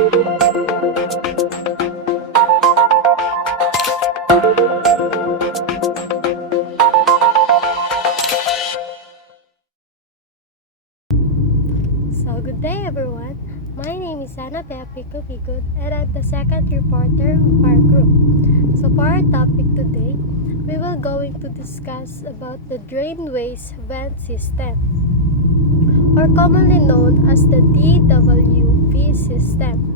So, good day everyone. My name is Ana Pico Bigod and I'm the second reporter of our group. So, for our topic today, we will going to discuss about the drainways vent system, or commonly known as the DWV system.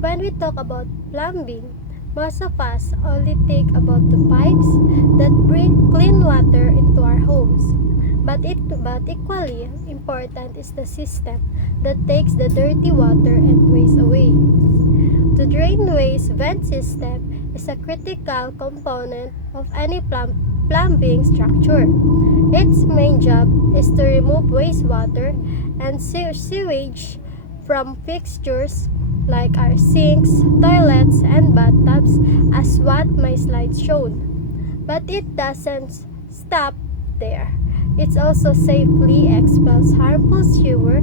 When we talk about plumbing, most of us only think about the pipes that bring clean water into our homes. But equally important is the system that takes the dirty water and waste away. The drainways vent system is a critical component of any plumbing structure. Its main job is to remove wastewater and sewage from fixtures like our sinks, toilets, and bathtubs, as what my slide showed. But it doesn't stop there. It also safely expels harmful sewer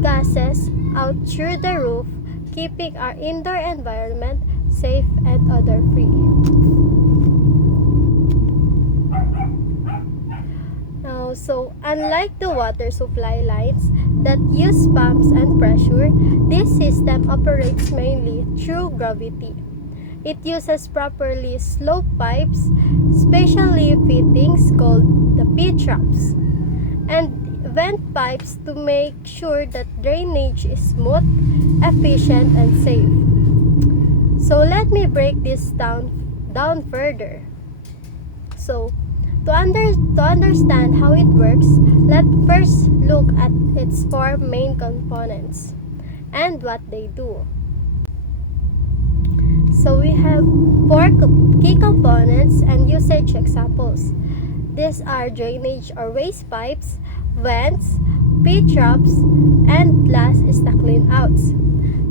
gases out through the roof, keeping our indoor environment safe and odor-free. So unlike the water supply lines that use pumps and pressure, this system operates mainly through gravity. It uses properly sloped pipes, specially fittings called the P-traps, and vent pipes to make sure that drainage is smooth, efficient, and safe. So let me break this down further. So to understand how it works, let's first look at its four main components and what they do. So we have four key components and usage examples. These are drainage or waste pipes, vents, P-traps, and last is the clean outs.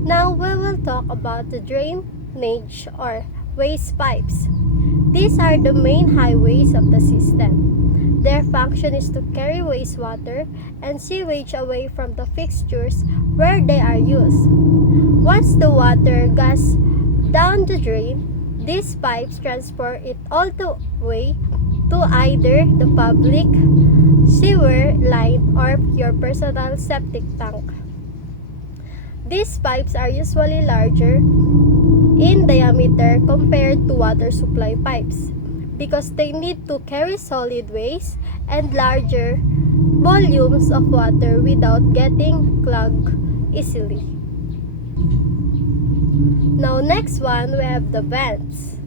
Now we will talk about the drainage or waste pipes. These are the main highways of the system. Their function is to carry wastewater and sewage away from the fixtures where they are used. Once the water goes down the drain, these pipes transport it all the way to either the public sewer line or your personal septic tank. These pipes are usually larger in diameter compared to water supply pipes because they need to carry solid waste and larger volumes of water without getting clogged easily. Now next one, we have the vents.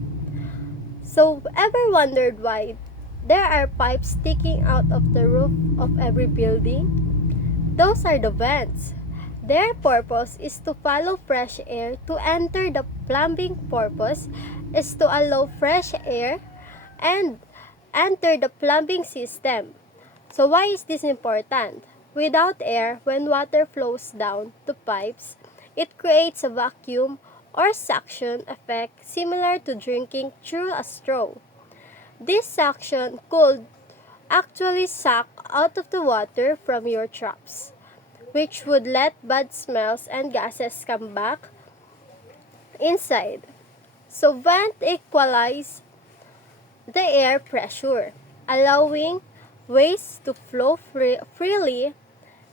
So ever wondered why there are pipes sticking out of the roof of every building? Those are the vents. Their purpose is to follow fresh air to enter. The plumbing purpose is to allow fresh air and enter the plumbing system. So why is this important? Without air, when water flows down the pipes, it creates a vacuum or suction effect similar to drinking through a straw. This suction could actually suck out of the water from your traps, which would let bad smells and gases come back inside. So vent equalize the air pressure, allowing waste to flow freely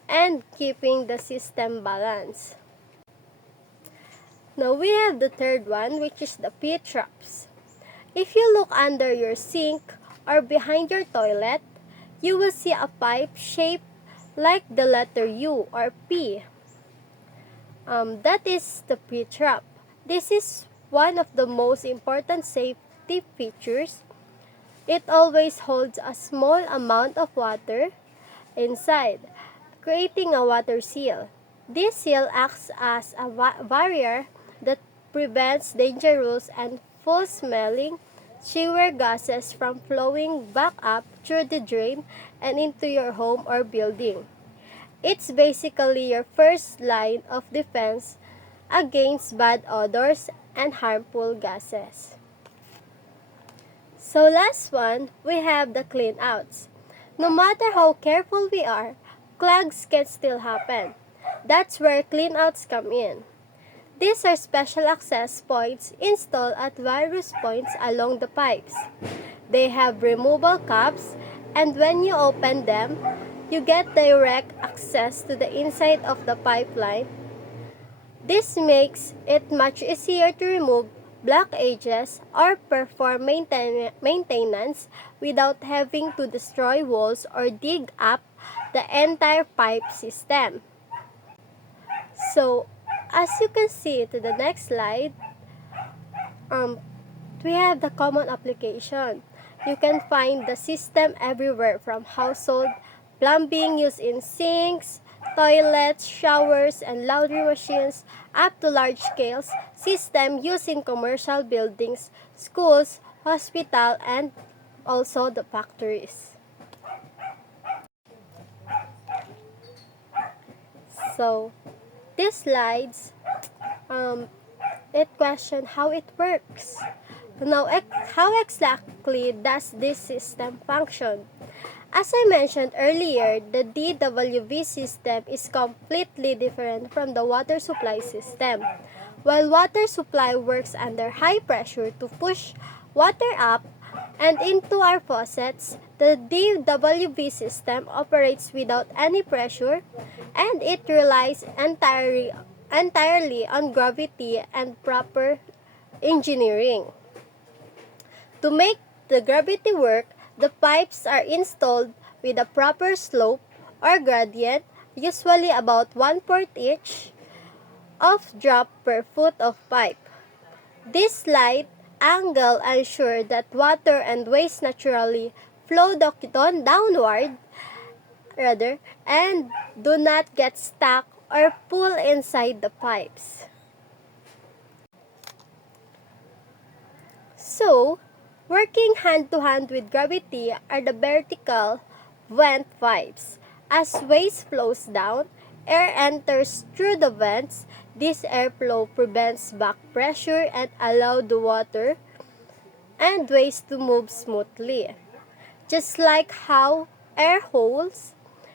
and keeping the system balanced. Now we have the third one, which is the P-traps. If you look under your sink or behind your toilet, you will see a pipe shaped like the letter U or P. That is the P-trap. This is one of the most important safety features. It always holds a small amount of water inside, creating a water seal. This seal acts as a barrier that prevents dangerous and foul-smelling sewer gases from flowing back up through the drain and into your home or building. It's basically your first line of defense against bad odors and harmful gases. So last one, we have the clean outs. No matter how careful we are, clogs can still happen. That's where clean outs come in. These are special access points installed at various points along the pipes. They have removable caps, and when you open them, you get direct access to the inside of the pipeline. This makes it much easier to remove block edges or perform maintenance without having to destroy walls or dig up the entire pipe system. So, as you can see to the next slide, we have the common application. You can find the system everywhere from household plumbing used in sinks, toilets, showers, and laundry machines up to large-scale system used in commercial buildings, schools, hospital, and also the factories. So, these slides, it question how it works. Now, how exactly does this system function? As I mentioned earlier, the DWV system is completely different from the water supply system. While water supply works under high pressure to push water up and into our faucets, the DWV system operates without any pressure, and it relies entirely on gravity and proper engineering. To make the gravity work, the pipes are installed with a proper slope or gradient, usually about 1/4 inch of drop per foot of pipe. This slight angle ensures that water and waste naturally flow downward and do not get stuck or pull inside the pipes. So, working hand-to-hand with gravity are the vertical vent pipes. As waste flows down, air enters through the vents. This airflow prevents back pressure and allows the water and waste to move smoothly. Just like how air holes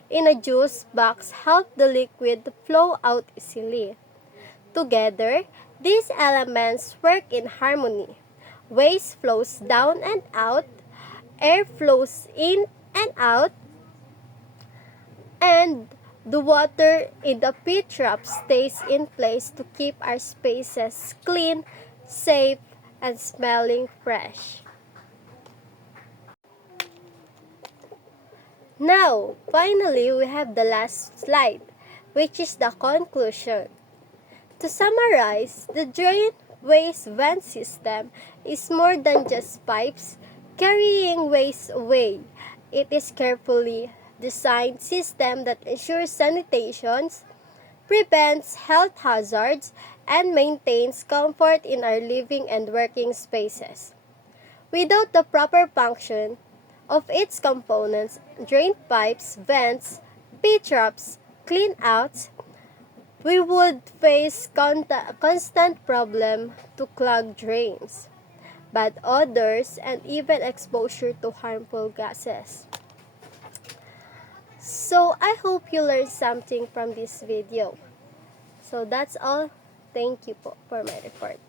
in a juice box help the liquid to flow out easily. Together, these elements work in harmony. Waste flows down and out, air flows in and out, and the water in the pit trap stays in place to keep our spaces clean, safe, and smelling fresh. Now, finally, we have the last slide, which is the conclusion. To summarize, the drain waste vent system is more than just pipes carrying waste away. It is carefully designed system that ensures sanitation, prevents health hazards, and maintains comfort in our living and working spaces. Without the proper function of its components, drain pipes, vents, P-traps, clean-outs, we would face constant problem to clog drains, bad odors, and even exposure to harmful gases. So I hope you learned something from this video. So that's all. Thank you for my report.